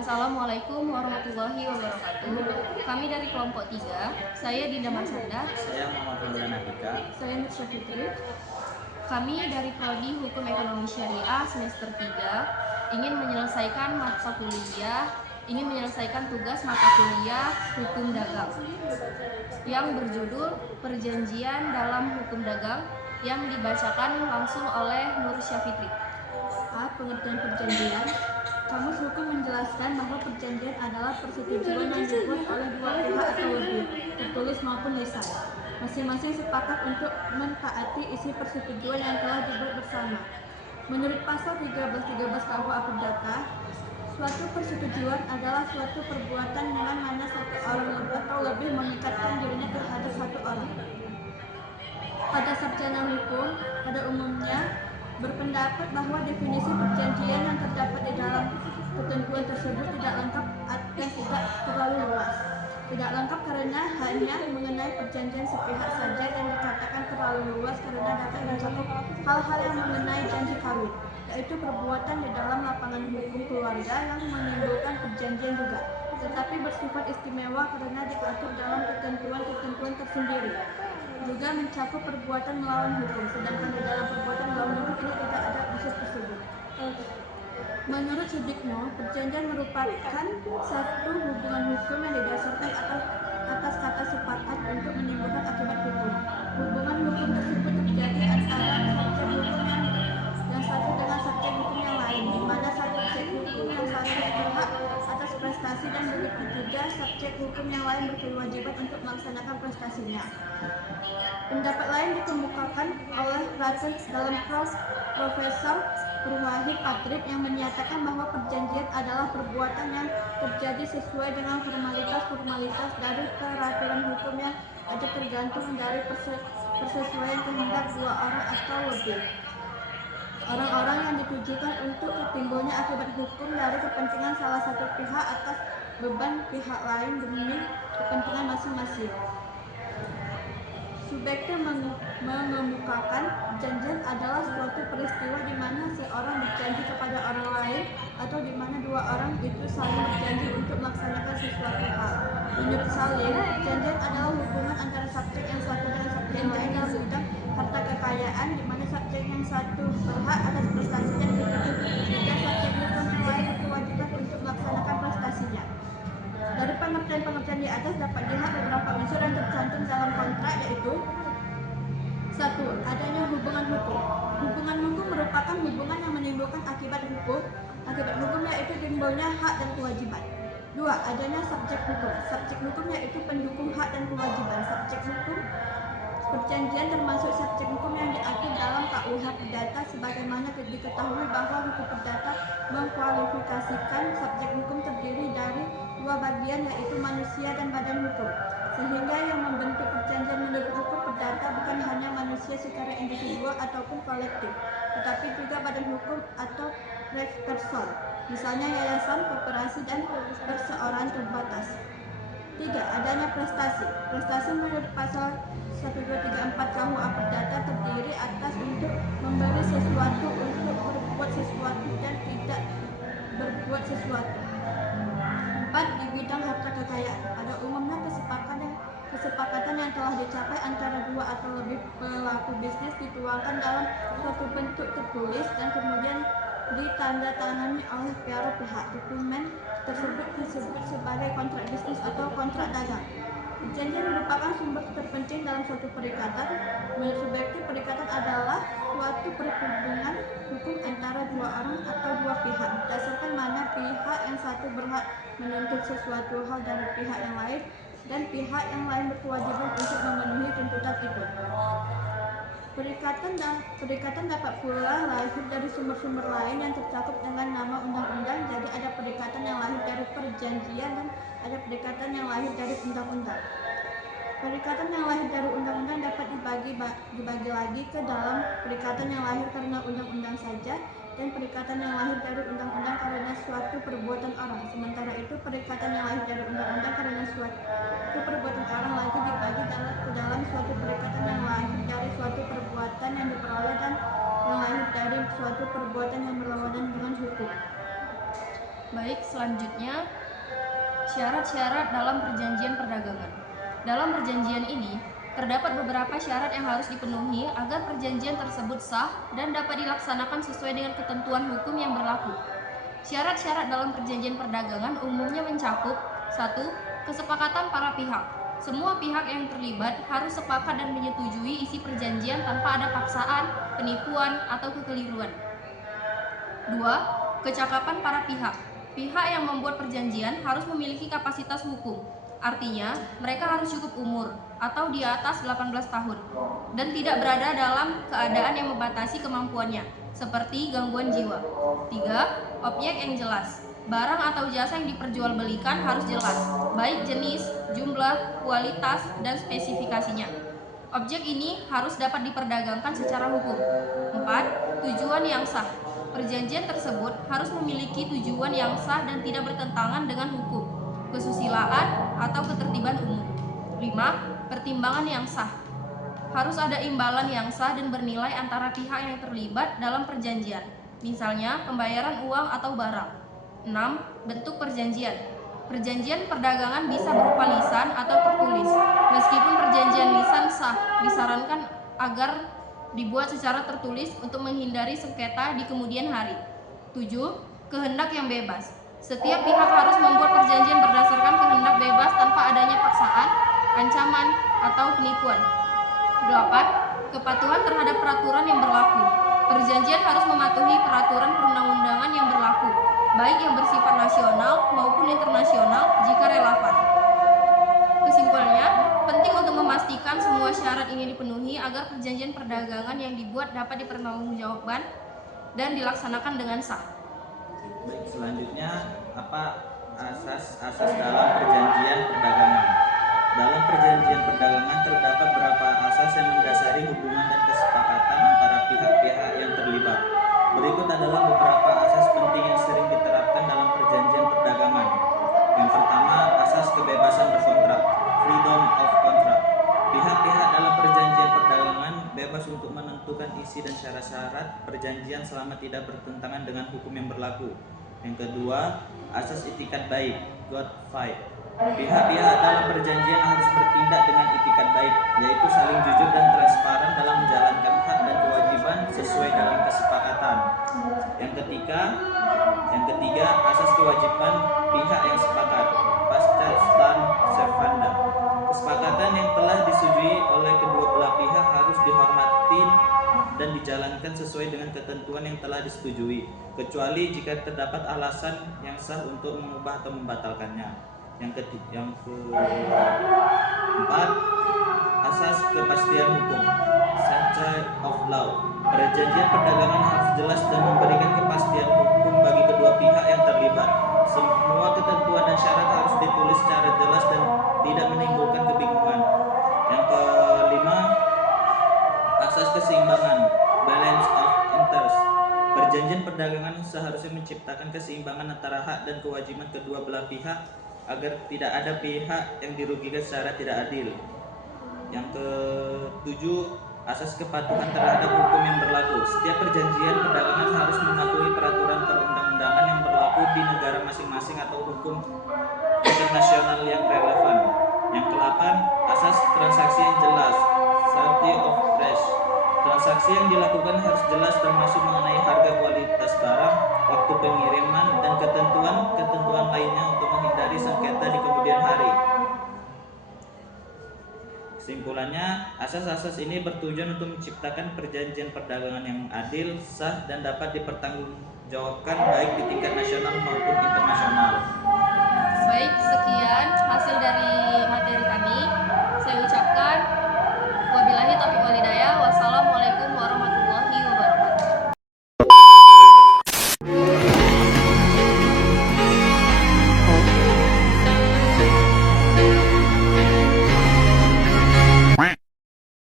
Assalamualaikum warahmatullahi wabarakatuh. Kami dari kelompok 3, saya Dinda Marsanda. Saya Muhammad Fadlan Andika. Saya Nursya Fitri. Kami dari Prodi Hukum Ekonomi Syariah semester 3 ingin menyelesaikan tugas mata kuliah Hukum Dagang yang berjudul Perjanjian dalam Hukum Dagang yang dibacakan langsung oleh Nursya Fitri. Pengertian perjanjian. Kamus Hukum menjelaskan bahwa perjanjian adalah persetujuan yang dibuat oleh dua pihak atau lebih, tertulis maupun lisan. Masing-masing sepakat untuk mentaati isi persetujuan yang telah dibuat bersama. Menurut pasal 1313 KUH Perdata, suatu persetujuan adalah suatu perbuatan dengan mana satu orang atau lebih mengikatkan dirinya terhadap satu orang. Pada sarjana hukum, pada umumnya berpendapat bahwa definisi perjanjian yang terdapat di dalam ketentuan tersebut tidak lengkap dan tidak terlalu luas. Tidak lengkap karena hanya mengenai perjanjian sepihak saja dan dikatakan terlalu luas karena dapat mencakup hal-hal yang mengenai janji kawin, yaitu perbuatan di dalam lapangan hukum keluarga yang menimbulkan perjanjian juga, tetapi bersifat istimewa karena diatur dalam ketentuan-ketentuan tersendiri. Juga mencakup perbuatan melawan hukum, sedangkan di dalam perbuatan melawan hukum ini tidak ada unsur tersebut. Menurut Sudikno, perjanjian merupakan satu hubungan hukum yang didasarkan atas kata sepakat untuk menimbulkan akibat hukum. Hubungan hukum tersebut terjadi antara subjek hukum yang satu dengan subjek hukum yang lain, di mana subjek hukum yang satu berhak atas prestasi dan begitu juga subjek hukum yang lain berkewajiban untuk melaksanakan prestasinya. Pendapat lain dikemukakan oleh Raden dalam Profesor Purwahid Patrip yang menyatakan bahwa perjanjian adalah perbuatan yang terjadi sesuai dengan formalitas dari peraturan hukum yang ada tergantung dari persesuaian kehendak dua orang atau lebih orang-orang yang ditujukan untuk timbulnya akibat hukum dari kepentingan salah satu pihak atas beban pihak lain demi kepentingan masing-masing. Subjektif mengemukakan perjanjian adalah suatu peristiwa di mana seorang berjanji kepada orang lain atau di mana dua orang itu saling berjanji untuk melaksanakan sesuatu hal. Menurut Salim, perjanjian adalah hubungan antara subjek yang satu dengan subjek yang lain dalam bidang harta kekayaan, di mana subjek yang satu berhak atas prestasi dan begitu juga subjek hukum yang lain berkewajiban untuk melaksanakan prestasinya. Dari pengertian di atas dapat dilihat beberapa unsur yang tercantum dalam kontrak, yaitu 1. Adanya hubungan hukum. Hubungan hukum merupakan hubungan yang menimbulkan akibat hukum. Akibat hukum yaitu timbulnya hak dan kewajiban. 2. Adanya subjek hukum. Subjek hukum yaitu pendukung hak dan kewajiban. Subjek hukum perjanjian termasuk subjek hukum yang diatur dalam KUH Perdata, sebagaimana diketahui bahwa hukum perdata mengkualifikasikan subjek hukum terdiri dari dua bagian, yaitu manusia dan badan hukum, sehingga yang membentuk perjanjian menurut hukum perdata bukan hanya manusia secara individual ataupun kolektif, tetapi juga badan hukum atau person, misalnya yayasan, koperasi, dan perseorangan terbatas. 3. Adanya prestasi. Prestasi menurut pasal 1234 KUH Perdata terdiri atas untuk memberi sesuatu, untuk berbuat sesuatu, dan tidak berbuat sesuatu. 4. Di bidang harta kekayaan. Pada umumnya kesepakatan yang telah dicapai antara dua atau lebih pelaku bisnis dituangkan dalam suatu bentuk tertulis dan kemudian ditandatangani oleh para pihak. Dokumen tersebut disebut sebagai kontrak bisnis atau kontrak dagang. Perjanjian merupakan sumber terpenting dalam suatu perikatan. Menurut subjektif, perikatan adalah suatu perhubungan hukum antara dua orang atau dua pihak, berdasarkan mana pihak yang satu berhak menuntut sesuatu hal dari pihak yang lain dan pihak yang lain berkewajiban untuk memenuhi tuntutan itu. Perikatan dapat pula lahir dari sumber-sumber lain yang tercakup dengan nama undang-undang. Jadi ada perikatan yang lahir dari perjanjian dan ada perikatan yang lahir dari undang-undang. Perikatan yang lahir dari undang-undang dapat dibagi dibagi lagi ke dalam perikatan yang lahir karena undang-undang saja dan perikatan yang lahir dari undang-undang karena suatu perbuatan orang. Sementara itu perikatan yang lahir dari undang-undang karena suatu perbuatan orang lagi dibagi ke dalam suatu perikatan yang lahir dari suatu perbuatan yang diperoleh dan yang lahir dari suatu perbuatan yang berlawanan dengan hukum. Baik, selanjutnya syarat-syarat dalam perjanjian perdagangan. Dalam perjanjian ini terdapat beberapa syarat yang harus dipenuhi agar perjanjian tersebut sah dan dapat dilaksanakan sesuai dengan ketentuan hukum yang berlaku. Syarat-syarat dalam perjanjian perdagangan umumnya mencakup 1. Kesepakatan para pihak. Semua pihak yang terlibat harus sepakat dan menyetujui isi perjanjian tanpa ada paksaan, penipuan, atau kekeliruan. 2. Kecakapan para pihak. Pihak yang membuat perjanjian harus memiliki kapasitas hukum. Artinya, mereka harus cukup umur atau di atas 18 tahun dan tidak berada dalam keadaan yang membatasi kemampuannya, seperti gangguan jiwa. 3. Objek yang jelas. Barang atau jasa yang diperjualbelikan harus jelas, baik jenis, jumlah, kualitas, dan spesifikasinya. Objek ini harus dapat diperdagangkan secara hukum. 4. Tujuan yang sah. Perjanjian tersebut harus memiliki tujuan yang sah dan tidak bertentangan dengan hukum, kesusilaan, atau ketertiban umum. 5. Pertimbangan yang sah. Harus ada imbalan yang sah dan bernilai antara pihak yang terlibat dalam perjanjian, misalnya pembayaran uang atau barang. 6. Bentuk perjanjian. Perjanjian perdagangan bisa berupa lisan atau tertulis. Meskipun perjanjian lisan sah, disarankan agar dibuat secara tertulis untuk menghindari sengketa di kemudian hari. 7. Kehendak yang bebas. Setiap pihak harus membuat perjanjian berdasarkan kehendak bebas tanpa adanya paksaan, ancaman, atau penipuan. 8. Kepatuhan terhadap peraturan yang berlaku. Perjanjian harus mematuhi peraturan perundang-undangan yang berlaku, baik yang bersifat nasional maupun internasional jika relevan. Kesimpulannya, penting untuk memastikan semua syarat ini dipenuhi agar perjanjian perdagangan yang dibuat dapat dipertanggungjawabkan dan dilaksanakan dengan sah. Baik, selanjutnya apa asas-asas dalam perjanjian perdagangan? Dalam perjanjian perdagangan terdapat beberapa asas yang mendasari hubungan dan kesepakatan antara pihak-pihak yang terlibat. Berikut adalah beberapa asas penting yang sering diterapkan dalam perjanjian perdagangan. Yang pertama, asas kebebasan berkontrak, freedom of contract. Pihak-pihak dalam perjanjian perdagangan bebas untuk menentukan isi dan syarat-syarat perjanjian selama tidak bertentangan dengan hukum yang berlaku. Yang kedua, asas itikat baik, good faith. Pihak-pihak dalam perjanjian harus bertindak dengan itikat baik, yaitu saling jujur dan transparan dalam menjalankan hak dan kewajiban sesuai dalam kesepakatan. Yang ketiga, asas kewajiban pihak yang sepakat, pasca stan servanda. Kesepakatan yang telah disetujui oleh kedua belah pihak harus dihormati dan dijalankan sesuai dengan ketentuan yang telah disetujui, kecuali jika terdapat alasan yang sah untuk mengubah atau membatalkannya. Yang keempat, asas kepastian hukum, certainty of law. Perjanjian perdagangan harus jelas dan memberikan kepastian hukum bagi kedua pihak yang terlibat. Semua ketentuan dan syarat harus ditulis secara jelas dan tidak menimbulkan kebingungan. Yang kelima, asas keseimbangan, balance of interest. Perjanjian perdagangan seharusnya menciptakan keseimbangan antara hak dan kewajiban kedua belah pihak agar tidak ada pihak yang dirugikan secara tidak adil. Yang ketujuh, asas kepatuhan terhadap hukum yang berlaku. Setiap perjanjian perdagangan harus mematuhi peraturan perundang-undangan yang berlaku di negara masing-masing atau hukum internasional yang relevan. Yang kedelapan, asas transaksi yang jelas, certainty of price. Transaksi yang dilakukan harus jelas termasuk mengenai harga, kualitas barang, waktu pengiriman, dan ketentuan lainnya untuk menghindari sengketa di kemudian hari. Kesimpulannya, asas-asas ini bertujuan untuk menciptakan perjanjian perdagangan yang adil, sah, dan dapat dipertanggungjawabkan baik di tingkat nasional maupun internasional. Baik, sekian hasil dari materi kami. Saya ucapkan